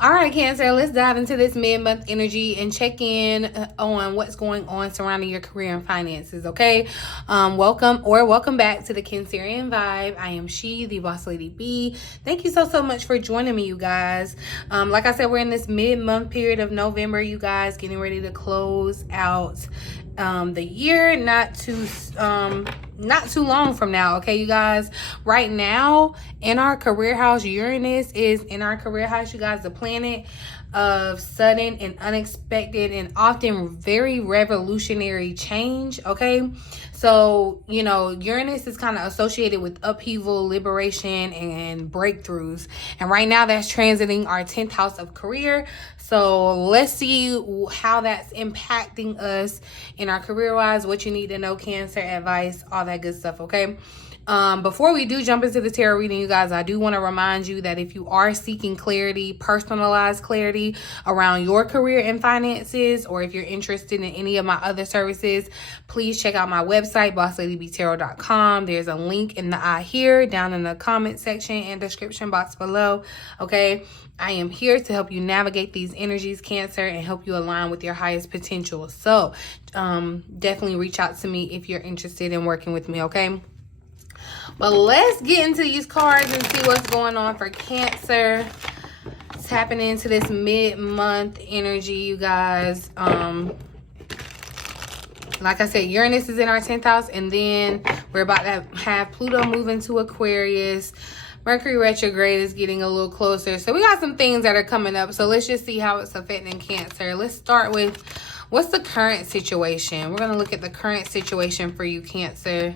All right, Cancer, let's dive into this mid-month energy and check in on what's going on surrounding your career and finances, okay? Welcome back to the Cancerian Vibe. I am she, the boss lady B. Thank you so much for joining me, you guys. Like I said, we're in this mid-month period of November, you guys, getting ready to close out the year, not too long from now, okay, you guys. Right now in our career house, Uranus is in our career house, you guys, the planet of sudden and unexpected and often very revolutionary change, okay? So, you know, Uranus is kind of associated with upheaval, liberation, and breakthroughs. And right now that's transiting our 10th house of career. So let's see how that's impacting us in our career-wise, what you need to know, Cancer, advice, all that good stuff, okay? Before we do jump into the tarot reading, you guys, I do want to remind you that if you are seeking clarity, personalized clarity around your career and finances, or if you're interested in any of my other services, please check out my website, bossladybtarot.com. There's a link in the eye here, down in the comment section and description box below, okay? I am here to help you navigate these energies, Cancer, and help you align with your highest potential. So definitely reach out to me if you're interested in working with me, okay? But let's get into these cards and see what's going on for Cancer. Tapping into this mid-month energy, you guys. Like I said, Uranus is in our 10th house, and then we're about to have Pluto move into Aquarius. Mercury retrograde is getting a little closer. So we got some things that are coming up. So let's just see how it's affecting Cancer. Let's start with, what's the current situation? We're going to look at the current situation for you, Cancer,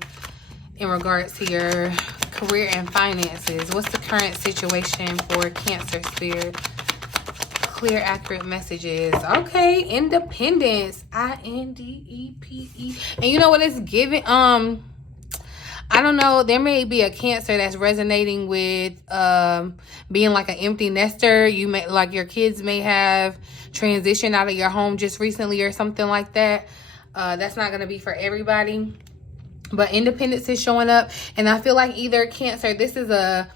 in regards to your career and finances. What's the current situation for Cancer, Spirit? Clear, accurate messages. Okay, independence. INDEPE. And you know what it's giving? I don't know, there may be a Cancer that's resonating with being like an empty nester. You may, like, your kids may have transitioned out of your home just recently or something like that. That's not going to be for everybody. But independence is showing up. And I feel like either, Cancer, this is a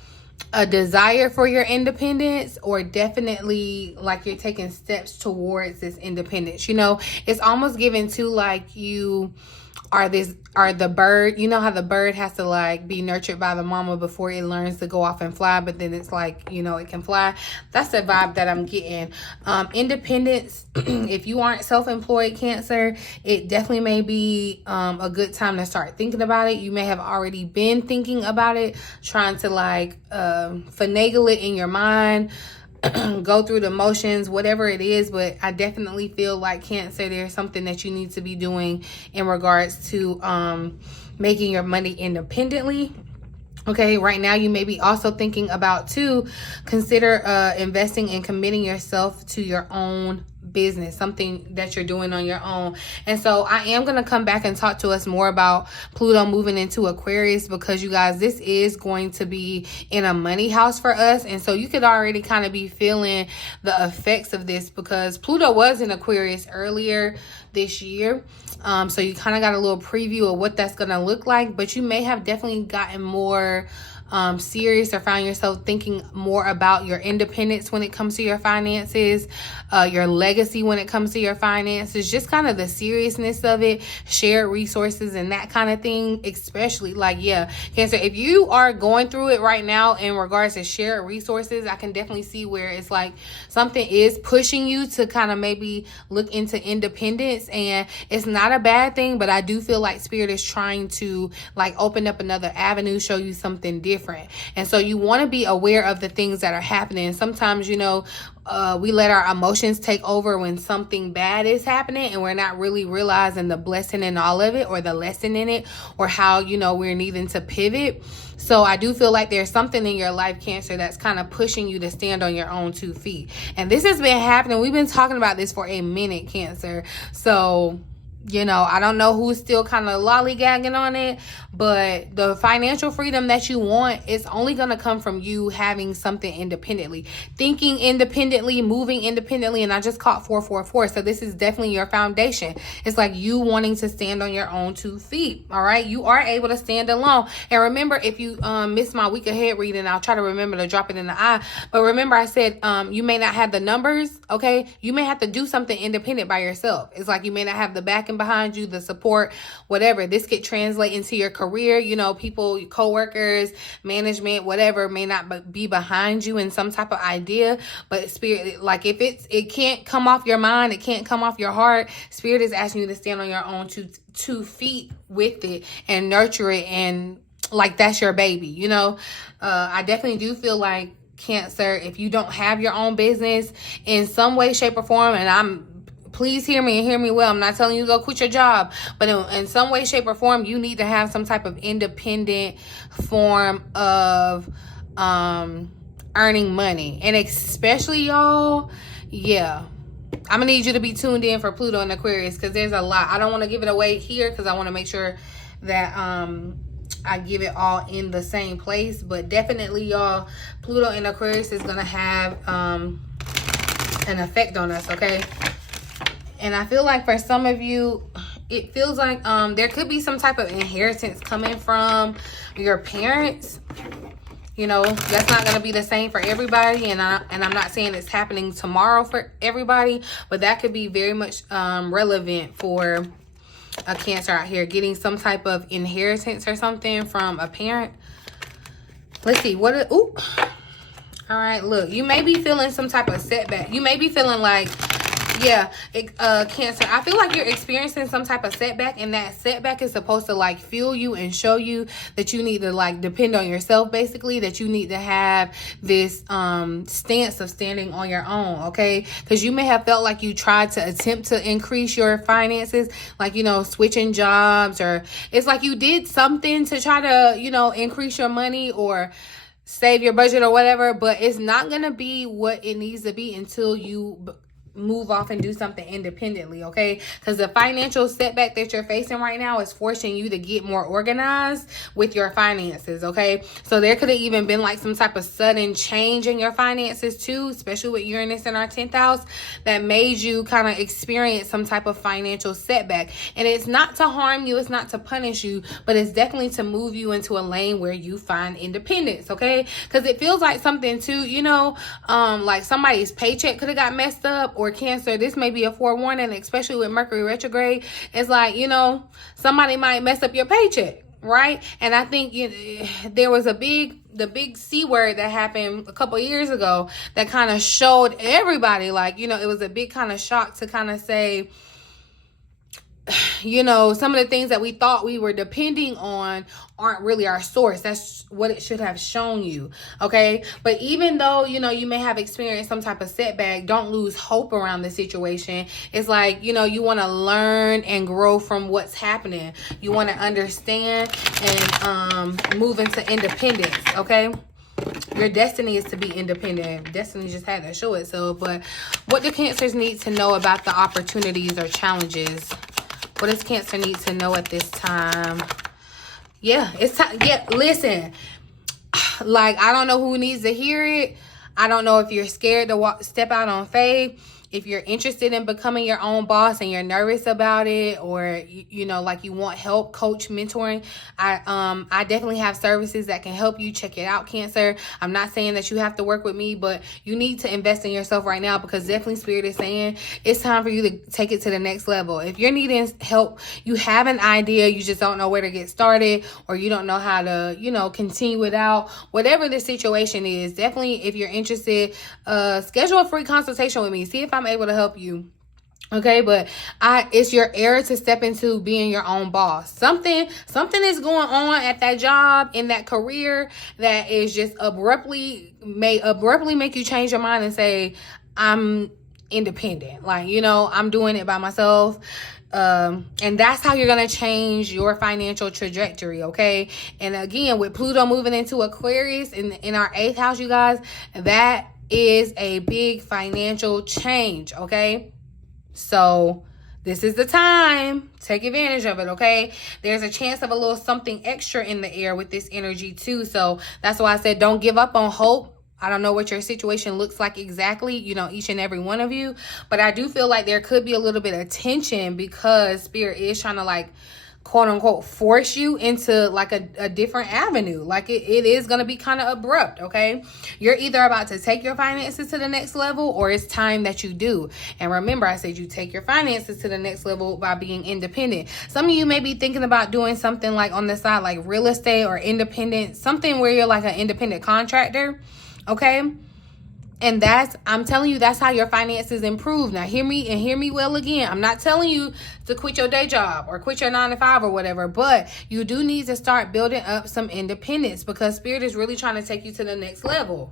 desire for your independence, or definitely like you're taking steps towards this independence. You know, it's almost given to like you are the bird. You know how the bird has to like be nurtured by the mama before it learns to go off and fly, but then it's like, you know, it can fly. That's the vibe that I'm getting. Independence, if you aren't self-employed, Cancer, it definitely may be a good time to start thinking about it. You may have already been thinking about it, trying to like finagle it in your mind, go through the motions, whatever it is. But I definitely feel like, Cancer, there's something that you need to be doing in regards to making your money independently. Okay, right now you may be also thinking about consider investing and committing yourself to your own business, something that you're doing on your own. And so I am going to come back and talk to us more about Pluto moving into Aquarius, because you guys, this is going to be in a money house for us. And so you could already kind of be feeling the effects of this, because Pluto was in Aquarius earlier this year. So you kind of got a little preview of what that's going to look like, but you may have definitely gotten more serious, or found yourself thinking more about your independence when it comes to your finances, your legacy when it comes to your finances, just kind of the seriousness of it, shared resources and that kind of thing. Especially like, yeah, Cancer, if you are going through it right now in regards to shared resources, I can definitely see where it's like something is pushing you to kind of maybe look into independence. And it's not a bad thing, but I do feel like Spirit is trying to like open up another avenue, show you something different. And so you want to be aware of the things that are happening. Sometimes, you know, we let our emotions take over when something bad is happening, and we're not really realizing the blessing in all of it, or the lesson in it, or how, you know, we're needing to pivot. So I do feel like there's something in your life, Cancer, that's kind of pushing you to stand on your own 2 feet. And this has been happening. We've been talking about this for a minute, Cancer. So You know, I don't know who's still kind of lollygagging on it, but the financial freedom that you want is only going to come from you having something independently, thinking independently, moving independently. And I just caught 444. So this is definitely your foundation. It's like you wanting to stand on your own 2 feet. All right. You are able to stand alone. And remember, if you missed my week ahead reading, I'll try to remember to drop it in the eye. But remember, I said you may not have the numbers. Okay. You may have to do something independent by yourself. It's like you may not have the backing behind you, the support, whatever. This could translate into your career. You know, people, co-workers, management, whatever, may not be behind you in some type of idea. But spirit, like if it can't come off your mind, it can't come off your heart. Spirit is asking you to stand on your own two feet with it and nurture it, and like that's your baby. You know, I definitely do feel like, Cancer, if you don't have your own business in some way, shape, or form, and please hear me and hear me well. I'm not telling you to go quit your job, but in some way, shape, or form, you need to have some type of independent form of earning money. And especially, y'all, yeah, I'm gonna need you to be tuned in for Pluto and Aquarius, because there's a lot. I don't want to give it away here because I want to make sure that I give it all in the same place. But definitely, y'all, Pluto in Aquarius is gonna have an effect on us, okay? And I feel like for some of you, it feels like there could be some type of inheritance coming from your parents. You know, that's not going to be the same for everybody. And I'm not saying it's happening tomorrow for everybody, but that could be very much relevant for a Cancer out here, getting some type of inheritance or something from a parent. Let's see. Ooh. All right, look, you may be feeling some type of setback. You may be feeling like, yeah, Cancer, I feel like you're experiencing some type of setback, and that setback is supposed to like fuel you and show you that you need to like depend on yourself, basically, that you need to have this stance of standing on your own, okay? Because you may have felt like you tried to attempt to increase your finances, like, you know, switching jobs, or it's like you did something to try to, you know, increase your money or save your budget or whatever, but it's not gonna be what it needs to be until you move off and do something independently, okay? Because the financial setback that you're facing right now is forcing you to get more organized with your finances, okay? So there could have even been like some type of sudden change in your finances too, especially with Uranus in our 10th house, that made you kind of experience some type of financial setback. And it's not to harm you, it's not to punish you, but it's definitely to move you into a lane where you find independence, okay? Because it feels like something too, you know, like somebody's paycheck could have got messed up, or Cancer, this may be a forewarning, especially with Mercury retrograde. It's like, you know, somebody might mess up your paycheck, right? And I think there was the big C word that happened a couple years ago that kind of showed everybody, like, you know, it was a big kind of shock to kind of say, you know, some of the things that we thought we were depending on aren't really our source. That's what it should have shown you, okay? But even though, you know, you may have experienced some type of setback, don't lose hope around the situation. It's like, you know, you want to learn and grow from what's happening. You want to understand and move into independence, okay? Your destiny is to be independent. Destiny just had to show itself. But what do Cancers need to know about the opportunities or challenges? What does Cancer need to know at this time? Yeah, it's time. Yeah, listen. Like, I don't know who needs to hear it. I don't know if you're scared to step out on faith. If you're interested in becoming your own boss and you're nervous about it, or you know, like you want help, coach, mentoring, I definitely have services that can help you. Check it out, Cancer. I'm not saying that you have to work with me, but you need to invest in yourself right now, because definitely Spirit is saying it's time for you to take it to the next level. If you're needing help, you have an idea, you just don't know where to get started, or you don't know how to, you know, continue it out, whatever the situation is, definitely, if you're interested, schedule a free consultation with me. See if I'm able to help you, okay? But it's your era to step into being your own boss. Something is going on at that job, in that career, that is just abruptly make you change your mind and say, I'm independent, like, you know, I'm doing it by myself. And that's how you're going to change your financial trajectory, okay? And again, with Pluto moving into Aquarius in our 8th house, you guys, that is a big financial change, okay? So This is the time. Take advantage of it, okay? There's a chance of a little something extra in the air with this energy too. So that's why I said don't give up on hope. I don't know what your situation looks like exactly, you know, each and every one of you. But I do feel like there could be a little bit of tension because Spirit is trying to, like, quote unquote, force you into like a different avenue. Like it is going to be kind of abrupt, okay? You're either about to take your finances to the next level or it's time that you do. And remember, I said you take your finances to the next level by being independent. Some of you may be thinking about doing something like on the side, like real estate or independent, something where you're like an independent contractor. Okay. And I'm telling you, that's how your finances improve. Now, hear me well again. I'm not telling you to quit your day job or quit your 9-to-5 or whatever, but you do need to start building up some independence because Spirit is really trying to take you to the next level.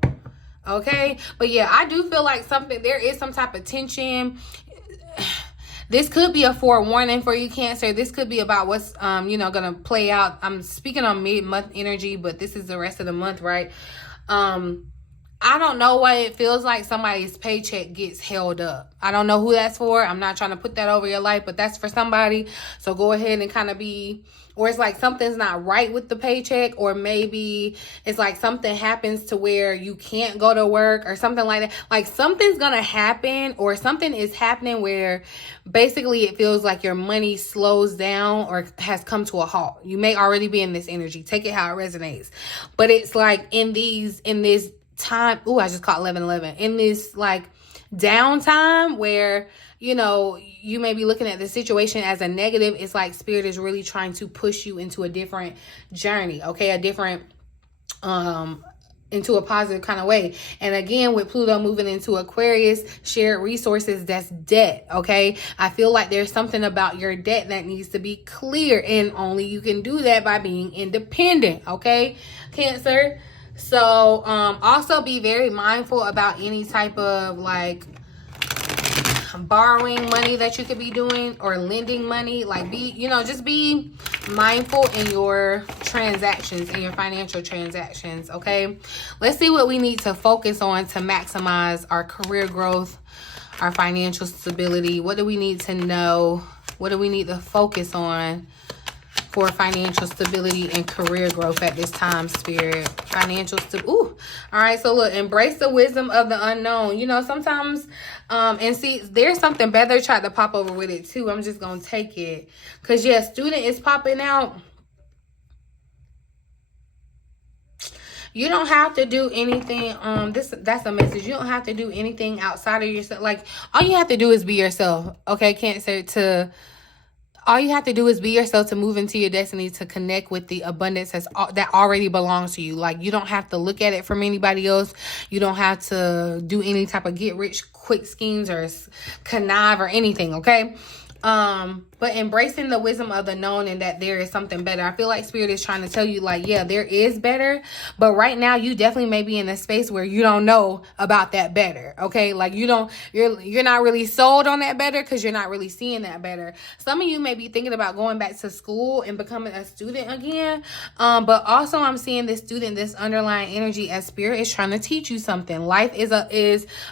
Okay. But yeah, I do feel like there is some type of tension. This could be a forewarning for you, Cancer. This could be about what's, going to play out. I'm speaking on mid-month energy, but this is the rest of the month, right? I don't know why it feels like somebody's paycheck gets held up. I don't know who that's for. I'm not trying to put that over your life, but that's for somebody. So go ahead and kind of or it's like something's not right with the paycheck, or maybe it's like something happens to where you can't go to work or something like that. Like something's going to happen or something is happening where basically it feels like your money slows down or has come to a halt. You may already be in this energy. Take it how it resonates. But it's like in this time, I just caught 11:11, in this like downtime where, you know, you may be looking at the situation as a negative. It's like Spirit is really trying to push you into a different journey, okay? A different into a positive kind of way. And again, with Pluto moving into Aquarius, shared resources, that's debt, okay? I feel like there's something about your debt that needs to be clear, and only you can do that by being independent, okay, Cancer? So also be very mindful about any type of like borrowing money that you could be doing or lending money. Like just be mindful in your transactions, in your financial transactions, okay? Let's see what we need to focus on to maximize our career growth, our financial stability. What do we need to know? What do we need to focus on for financial stability and career growth at this time, Spirit? Financial all right, so look, embrace the wisdom of the unknown. You know, sometimes and see, there's something better tried to pop over with it too. I'm just gonna take it because yeah, student is popping out. You don't have to do anything. That's a message. You don't have to do anything outside of yourself. Like all you have to do is be yourself, okay, Cancer? All you have to do is be yourself to move into your destiny, to connect with the abundance that already belongs to you. Like, you don't have to look at it from anybody else. You don't have to do any type of get-rich-quick schemes or connive or anything, okay? But embracing the wisdom of the known and that there is something better. I feel like Spirit is trying to tell you, like, yeah, there is better, but right now you definitely may be in a space where you don't know about that better, okay? Like you're not really sold on that better because you're not really seeing that better. Some of you may be thinking about going back to school and becoming a student again, but also I'm seeing this underlying energy as Spirit is trying to teach you something. Life is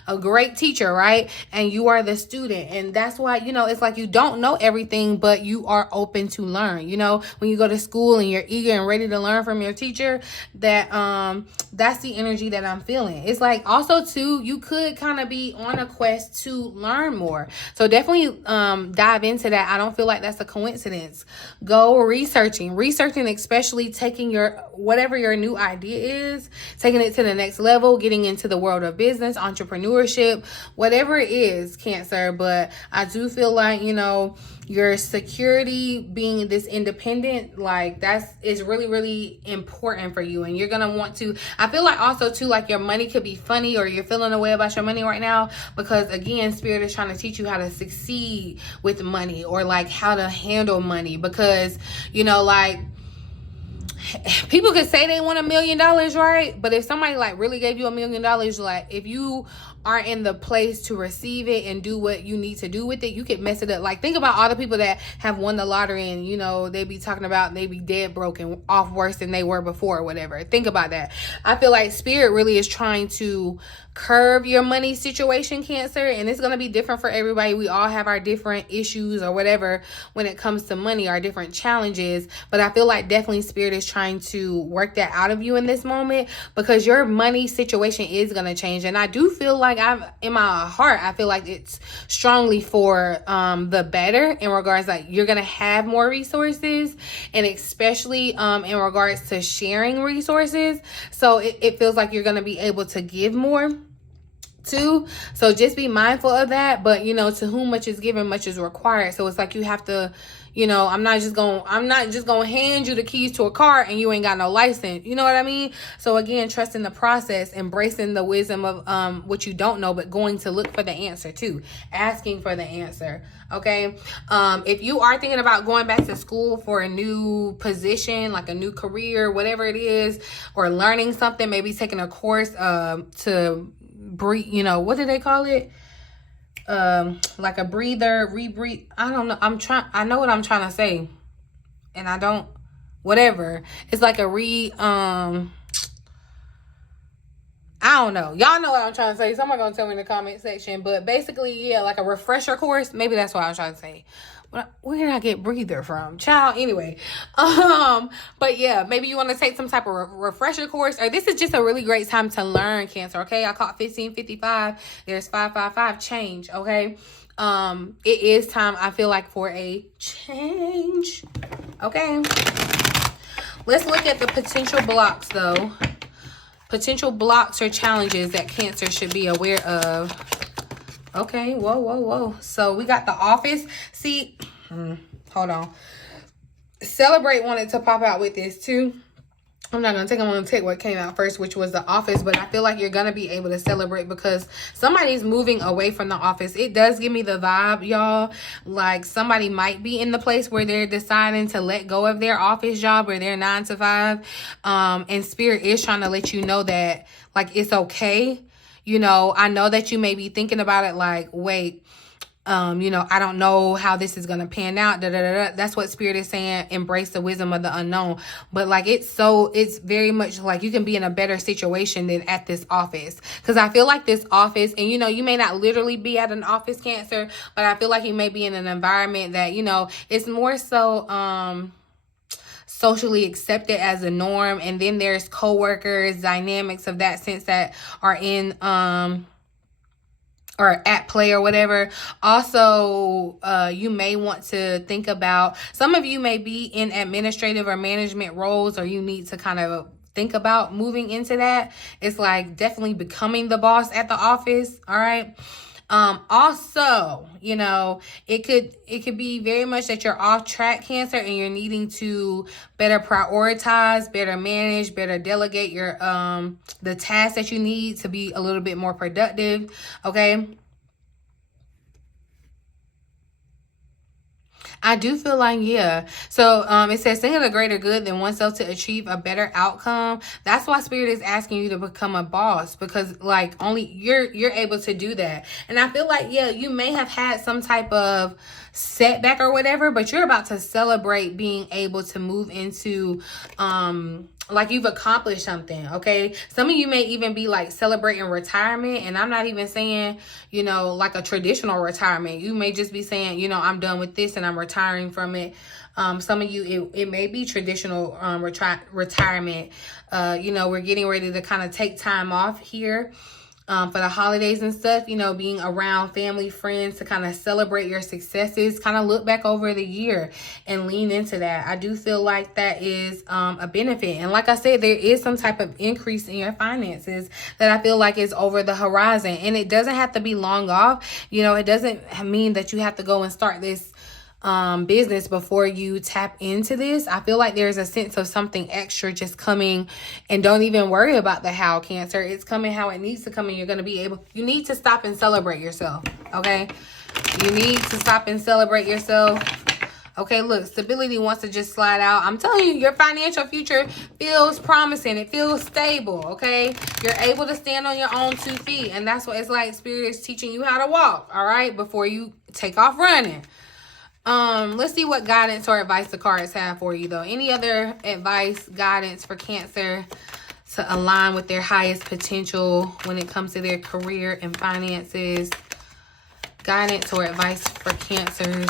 a great teacher, right? And you are the student, and that's why, you know, it's like you don't know everything, but you are open to learn. You know, when you go to school and you're eager and ready to learn from your teacher, that's the energy that I'm feeling. It's like also too, you could kind of be on a quest to learn more. So definitely dive into that. I don't feel like that's a coincidence. Go researching, especially taking whatever your new idea is, taking it to the next level, getting into the world of business, entrepreneurship, whatever it is, Cancer. But I do feel like, you know, your security, being this independent, like is really, really important for you. And you're going to want to, I feel like also too, like your money could be funny, or you're feeling a way about your money right now, because again, Spirit is trying to teach you how to succeed with money, or like how to handle money, because, you know, like, people could say they want $1 million, right? But if somebody like really gave you $1 million, like if you aren't in the place to receive it and do what you need to do with it, you could mess it up. Like, think about all the people that have won the lottery and, you know, they be talking about they be dead broken, off worse than they were before or whatever. Think about that. I feel like Spirit really is trying to curb your money situation, Cancer, and it's going to be different for everybody. We all have our different issues or whatever when it comes to money, our different challenges, but I feel like definitely Spirit is trying to work that out of you in this moment, because your money situation is going to change. And I do feel like in my heart, I feel like it's strongly for the better, in regards like you're going to have more resources, and especially in regards to sharing resources. So it feels like you're going to be able to give more too. So just be mindful of that. But, you know, to whom much is given, much is required. So it's like you have to, you know, I'm not just going to hand you the keys to a car and you ain't got no license. You know what I mean? So again, trusting the process, embracing the wisdom of what you don't know, but going to look for the answer too, asking for the answer. Okay. If you are thinking about going back to school for a new position, like a new career, whatever it is, or learning something, maybe taking a course to breathe, you know, what do they call it? Like a breather, rebreathe. I don't know. I know what I'm trying to say. And I don't, whatever. It's like a I don't know. Y'all know what I'm trying to say. Someone gonna tell me in the comment section. But basically, yeah, like a refresher course. Maybe that's what I was trying to say. Where did I get breather from? Child, anyway. But yeah, maybe you want to take some type of refresher course, or this is just a really great time to learn, Cancer, okay? I caught 1555. There's 555 change, okay? It is time, I feel like, for a change, okay? Let's look at the potential blocks, though. Potential blocks or challenges that Cancer should be aware of. Okay, whoa. So we got the Office. See, hold on. Celebrate wanted to pop out with this too. I'm going to take what came out first, which was the Office. But I feel like you're going to be able to celebrate because somebody's moving away from the Office. It does give me the vibe, y'all. Like somebody might be in the place where they're deciding to let go of their office job or their 9 to 5. And Spirit is trying to let you know that, like, it's okay. You know, I know that you may be thinking about it like, wait, you know, I don't know how this is going to pan out. That's what Spirit is saying. Embrace the wisdom of the unknown. But like, it's very much like you can be in a better situation than at this office. Because I feel like this office, and you know, you may not literally be at an office, Cancer, but I feel like you may be in an environment that, you know, it's more so, socially accepted as a norm. And then there's co-workers, dynamics of that sense that are in or at play or whatever. Also, you may want to think about, some of you may be in administrative or management roles, or you need to kind of think about moving into that. It's like definitely becoming the boss at the office. All right. Also, you know, it could be very much that you're off track, Cancer, and you're needing to better prioritize, better manage, better delegate your, the tasks that you need to be a little bit more productive. Okay. I do feel like, yeah. So it says think of the greater good than oneself to achieve a better outcome. That's why Spirit is asking you to become a boss, because like only you're able to do that. And I feel like, yeah, you may have had some type of setback or whatever, but you're about to celebrate being able to move into like you've accomplished something. Okay, some of you may even be like celebrating retirement, and I'm not even saying, you know, like a traditional retirement. You may just be saying, you know, I'm done with this and I'm retiring from it. Some of you, it may be traditional retirement. You know, we're getting ready to kind of take time off here for the holidays and stuff, you know, being around family, friends to kind of celebrate your successes, kind of look back over the year and lean into that. I do feel like that is a benefit. And like I said, there is some type of increase in your finances that I feel like is over the horizon. And it doesn't have to be long off. You know, it doesn't mean that you have to go and start this business before you tap into this. I feel like there's a sense of something extra just coming, and don't even worry about the how, Cancer. It's coming how it needs to come, and you're going to be able, you need to stop and celebrate yourself. Okay. You need to stop and celebrate yourself. Okay, look, stability wants to just slide out. I'm telling you, your financial future feels promising. It feels stable, okay? You're able to stand on your own 2 feet. And that's what it's like. Spirit is teaching you how to walk, all right? Before you take off running. Let's see what guidance or advice the cards have for you, though. Any other advice, guidance for Cancer to align with their highest potential when it comes to their career and finances? Guidance or advice for Cancers.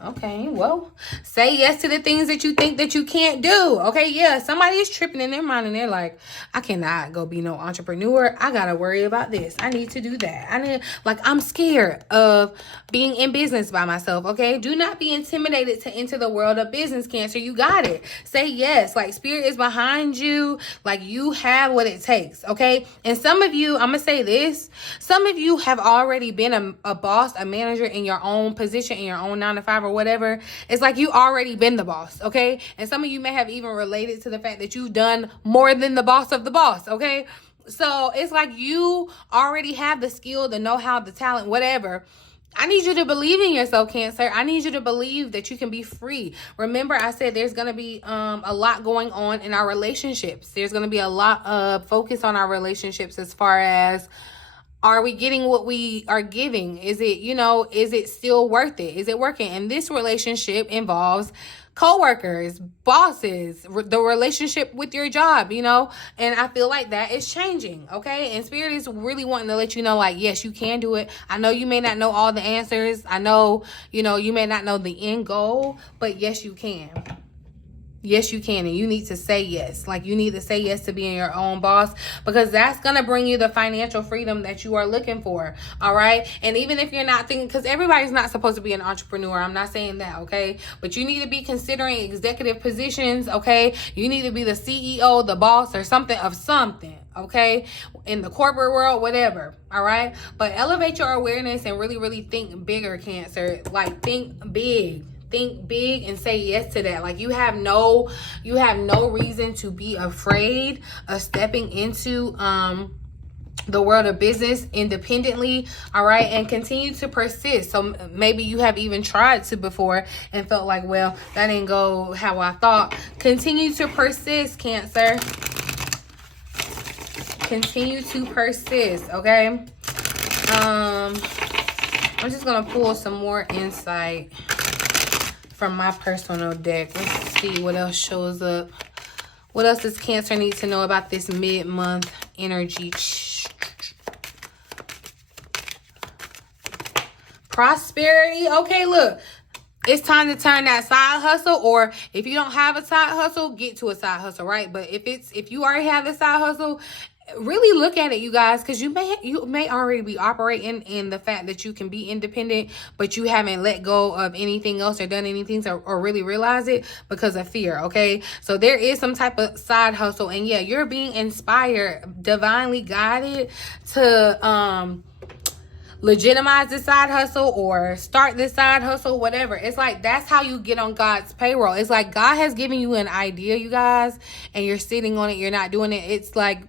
Okay, well, say yes to the things that you think that you can't do. Okay, yeah, somebody is tripping in their mind and they're like, I cannot go be no entrepreneur. I gotta worry about this. I need to do that. I'm scared of being in business by myself. Okay, do not be intimidated to enter the world of business, Cancer. You got it. Say yes. Like, Spirit is behind you. Like, you have what it takes. Okay, and some of you, I'm gonna say this, some of you have already been a boss, a manager in your own position, in your own 9-to-5 or whatever. It's like you already been the boss, okay? And some of you may have even related to the fact that you've done more than the boss of the boss, okay? So it's like you already have the skill, the know-how, the talent, whatever. I need you to believe in yourself, Cancer. I need you to believe that you can be free. Remember, I said there's going to be a lot going on in our relationships. There's going to be a lot of focus on our relationships as far as, are we getting what we are giving? Is it, is it still worth it? Is it working? And this relationship involves co-workers, bosses, the relationship with your job, and I feel like that is changing, okay? And Spirit is really wanting to let you know, like, yes, you can do it. I know you may not know all the answers. I know, you may not know the end goal, but yes, you can. Yes, you can. And you need to say yes. Like, you need to say yes to being your own boss, because that's going to bring you the financial freedom that you are looking for. All right. And even if you're not thinking, because everybody's not supposed to be an entrepreneur. I'm not saying that. Okay. But you need to be considering executive positions. Okay. You need to be the CEO, the boss, or something of something. Okay. In the corporate world, whatever. All right. But elevate your awareness and really, really think bigger, Cancer. Like, think big. Think big and say yes to that. Like, you have no reason to be afraid of stepping into the world of business independently. All right. And continue to persist. So maybe you have even tried to before and felt like, well, that didn't go how I thought. Continue to persist, Cancer. Continue to persist. Okay. I'm just gonna pull some more insight from my personal deck. Let's see what else shows up. What else does Cancer need to know about this mid-month energy? Prosperity. Okay, look. It's time to turn that side hustle, or if you don't have a side hustle, get to a side hustle, right? But if you already have the side hustle, really look at it, you guys, because you may already be operating in the fact that you can be independent, but you haven't let go of anything else or done anything or really realize it because of fear. Okay, so there is some type of side hustle, and yeah, you're being inspired, divinely guided to legitimize this side hustle or start this side hustle, whatever. It's like, that's how you get on God's payroll. It's like God has given you an idea, you guys, and you're sitting on it, you're not doing it. It's like,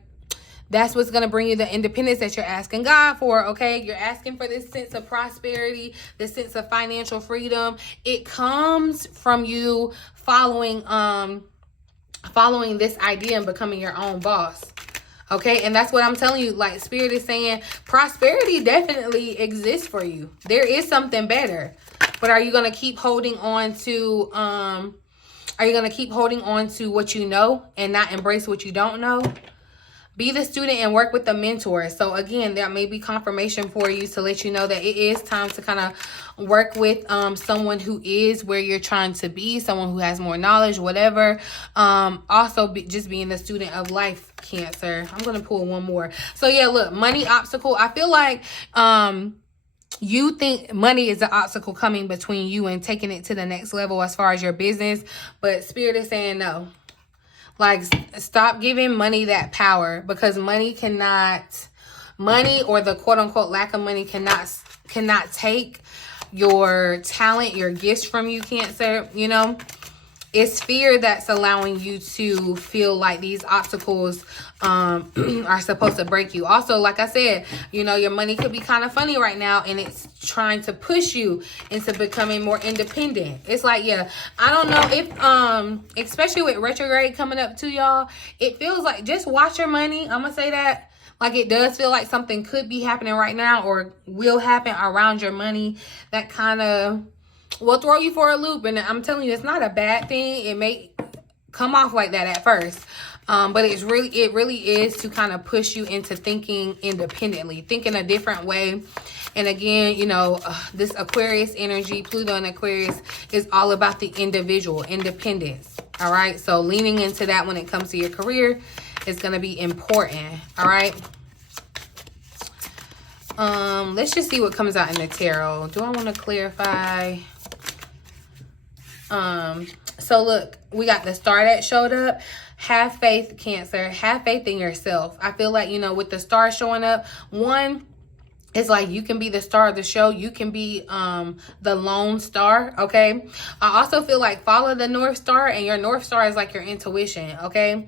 that's what's going to bring you the independence that you're asking God for, okay? You're asking for this sense of prosperity, this sense of financial freedom. It comes from you following this idea and becoming your own boss, okay? And that's what I'm telling you. Like, Spirit is saying prosperity definitely exists for you. There is something better. But are you going to keep holding on to what you know and not embrace what you don't know? Be the student and work with the mentor. So again, that may be confirmation for you to let you know that it is time to kind of work with someone who is where you're trying to be, someone who has more knowledge, whatever. Also, just being the student of life, Cancer. I'm going to pull one more. So yeah, look, money obstacle. I feel like you think money is the obstacle coming between you and taking it to the next level as far as your business. But Spirit is saying no. Like, stop giving money that power, because money or the quote unquote lack of money cannot take your talent, your gifts from you, Cancer. It's fear that's allowing you to feel like these obstacles are supposed to break you. Also, like I said, your money could be kind of funny right now, and it's trying to push you into becoming more independent. It's like, yeah, I don't know if especially with retrograde coming up too, y'all, it feels like, just watch your money. I'm gonna say that. Like, it does feel like something could be happening right now or will happen around your money that kind of will throw you for a loop. And I'm telling you, it's not a bad thing. It may come off like that at first. But it really is to kind of push you into thinking independently, thinking a different way. And again, you know, this Aquarius energy, Pluto in Aquarius, is all about the individual, independence. All right. So leaning into that when it comes to your career is going to be important. All right. Let's just see what comes out in the tarot. Do I want to clarify? So look, we got the star that showed up. Have faith, Cancer. Have faith in yourself. I feel like, you know, with the star showing up, one, it's like you can be the star of the show. You can be the lone star, okay? I also feel like follow the North Star, and your North Star is like your intuition, okay?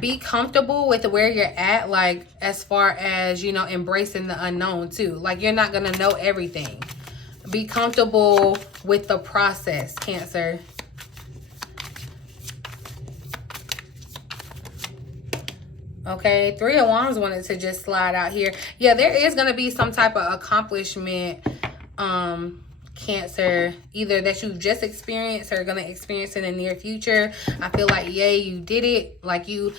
Be comfortable with where you're at, like as far as, you know, embracing the unknown too. Like, you're not going to know everything. Be comfortable with the process, Cancer. Okay, Three of Wands wanted to just slide out here. Yeah, there is going to be some type of accomplishment, Cancer, either that you've just experienced or going to experience in the near future. I feel like, yay, you did it. Like you,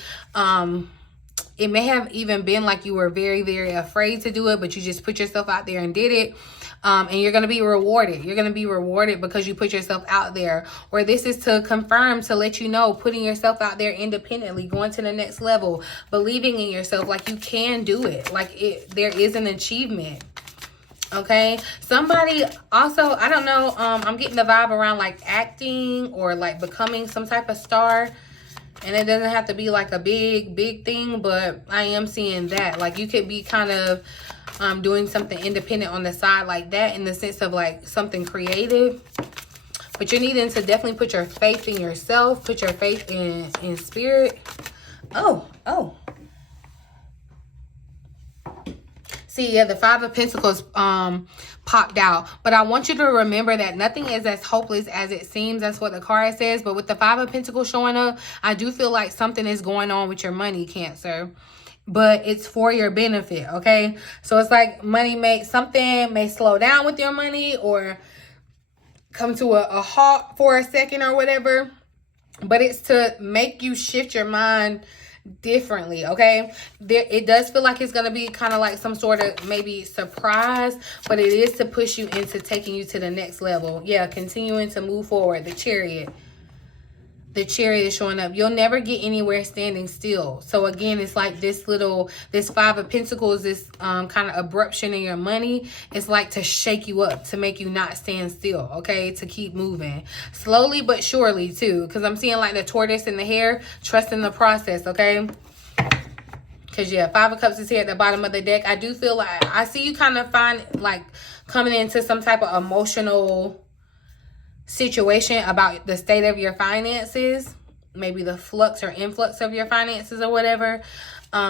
it may have even been like you were very, very afraid to do it, but you just put yourself out there and did it. And you're going to be rewarded. You're going to be rewarded because you put yourself out there. Or this is to confirm, to let you know, putting yourself out there independently, going to the next level, believing in yourself, like you can do it. Like there is an achievement. Okay. Somebody also, I don't know, I'm getting the vibe around like acting or like becoming some type of star. And it doesn't have to be like a big thing, but I am seeing that. Like you could be kind of doing something independent on the side like that, in the sense of like something creative. But you're needing to definitely put your faith in yourself, put your faith in spirit. Oh. See, yeah, the Five of Pentacles popped out. But I want you to remember that nothing is as hopeless as it seems. That's what the card says. But with the Five of Pentacles showing up, I do feel like something is going on with your money, Cancer. But it's for your benefit, okay? So it's like something may slow down with your money or come to a halt for a second or whatever. But it's to make you shift your mind differently, okay? It does feel like it's going to be kind of like some sort of maybe surprise, but it is to push you into taking you to the next level. Yeah, continuing to move forward. The Chariot. The Chariot is showing up. You'll never get anywhere standing still. So again, it's like this Five of Pentacles, this kind of abruption in your money. It's like to shake you up, to make you not stand still, okay? To keep moving. Slowly but surely too. Because I'm seeing like the tortoise and the hare. Trust in the process, okay? Because yeah, Five of Cups is here at the bottom of the deck. I do feel like I see you kind of coming into some type of emotional situation about the state of your finances, maybe the flux or influx of your finances or whatever.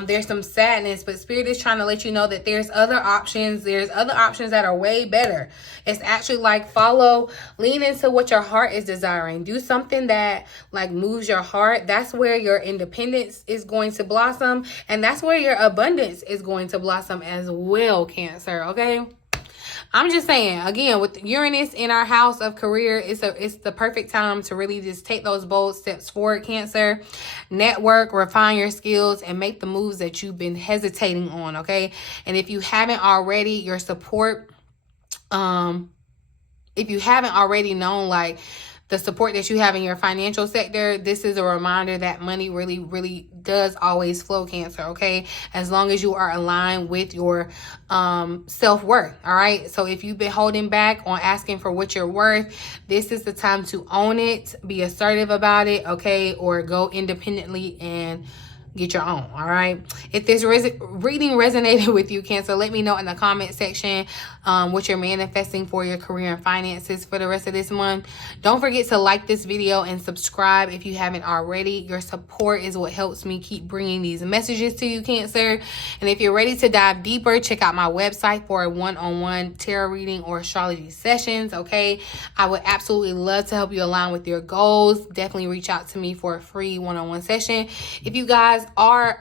There's some sadness, but Spirit is trying to let you know that there's other options. There's other options that are way better. It's actually like lean into what your heart is desiring. Do something that like moves your heart. That's where your independence is going to blossom, and that's where your abundance is going to blossom as well, Cancer, okay? I'm just saying, again, with Uranus in our house of career, it's the perfect time to really just take those bold steps forward, Cancer. Network, refine your skills, and make the moves that you've been hesitating on, okay? And if you haven't already, your support, if you haven't already known, like, the support that you have in your financial sector, this is a reminder that money really, really does always flow, Cancer, okay? As long as you are aligned with your self-worth, all right? So if you've been holding back on asking for what you're worth, this is the time to own it, be assertive about it, okay? Or go independently and get your own. All right. If this reading resonated with you, Cancer, let me know in the comment section what you're manifesting for your career and finances for the rest of this month. Don't forget to like this video and subscribe if you haven't already. Your support is what helps me keep bringing these messages to you, Cancer. And if you're ready to dive deeper, check out my website for a one-on-one tarot reading or astrology sessions. Okay. I would absolutely love to help you align with your goals. Definitely reach out to me for a free one-on-one session. If you guys are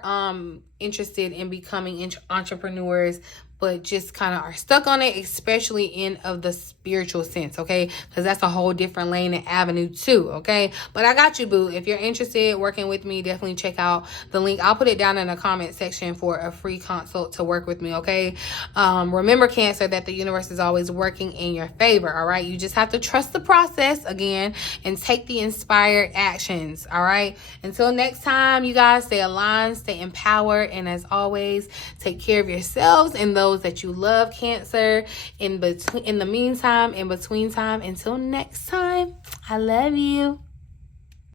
interested in becoming entrepreneurs, but just kind of are stuck on it, especially in the spiritual sense, okay? Because that's a whole different lane and avenue too, okay? But I got you, boo. If you're interested in working with me, definitely check out the link. I'll put it down in the comment section for a free consult to work with me, okay? Remember, Cancer, that the universe is always working in your favor, all right? You just have to trust the process, again, and take the inspired actions, all right? Until next time, you guys, stay aligned, stay empowered, and as always, take care of yourselves and those that you love, Cancer. In the meantime, in between time, until next time, I love you.